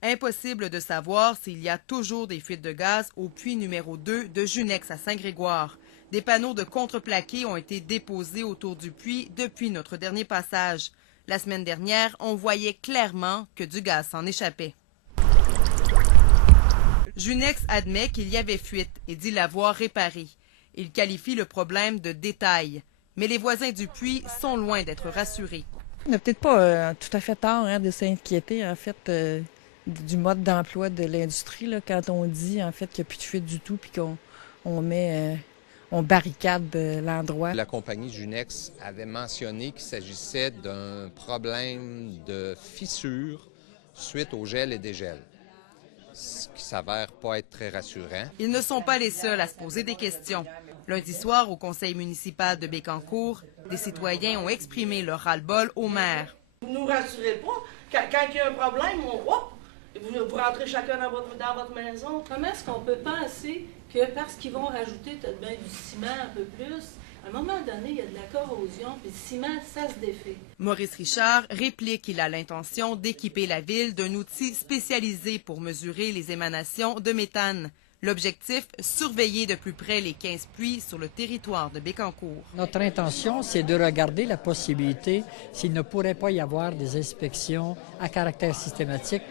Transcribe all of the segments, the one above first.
Impossible de savoir s'il y a toujours des fuites de gaz au puits numéro 2 de Junex à Saint-Grégoire. Des panneaux de contreplaqué ont été déposés autour du puits depuis notre dernier passage. La semaine dernière, on voyait clairement que du gaz s'en échappait. Junex admet qu'il y avait fuite et dit l'avoir réparé. Il qualifie le problème de détail. Mais les voisins du puits sont loin d'être rassurés. On n'a peut-être pas tout à fait tort de s'inquiéter, en fait, du mode d'emploi de l'industrie, là, quand on dit, en fait, qu'il n'y a plus de fuite du tout puis on barricade l'endroit. La compagnie Junex avait mentionné qu'il s'agissait d'un problème de fissure suite au gel et dégel, ce qui s'avère pas être très rassurant. Ils ne sont pas les seuls à se poser des questions. Lundi soir, au conseil municipal de Bécancour, des citoyens ont exprimé leur ras-le-bol au maire. Vous ne nous rassurez pas. Quand il y a un problème, vous rentrez chacun dans votre maison. Comment est-ce qu'on peut penser que parce qu'ils vont rajouter peut-être bien du ciment un peu plus, à un moment donné, il y a de la corrosion, puis le ciment, ça se défait. Maurice Richard réplique qu'il a l'intention d'équiper la ville d'un outil spécialisé pour mesurer les émanations de méthane. L'objectif, surveiller de plus près les 15 puits sur le territoire de Bécancour. Notre intention, c'est de regarder la possibilité s'il ne pourrait pas y avoir des inspections à caractère systématique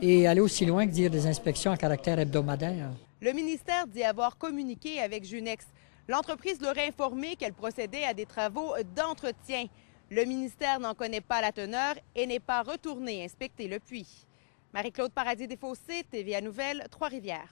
et aller aussi loin que dire des inspections à caractère hebdomadaire. Le ministère dit avoir communiqué avec Junex. L'entreprise leur a informé qu'elle procédait à des travaux d'entretien. Le ministère n'en connaît pas la teneur et n'est pas retourné inspecter le puits. Marie-Claude Paradis-Desfossés, TVA Nouvelles, Trois-Rivières.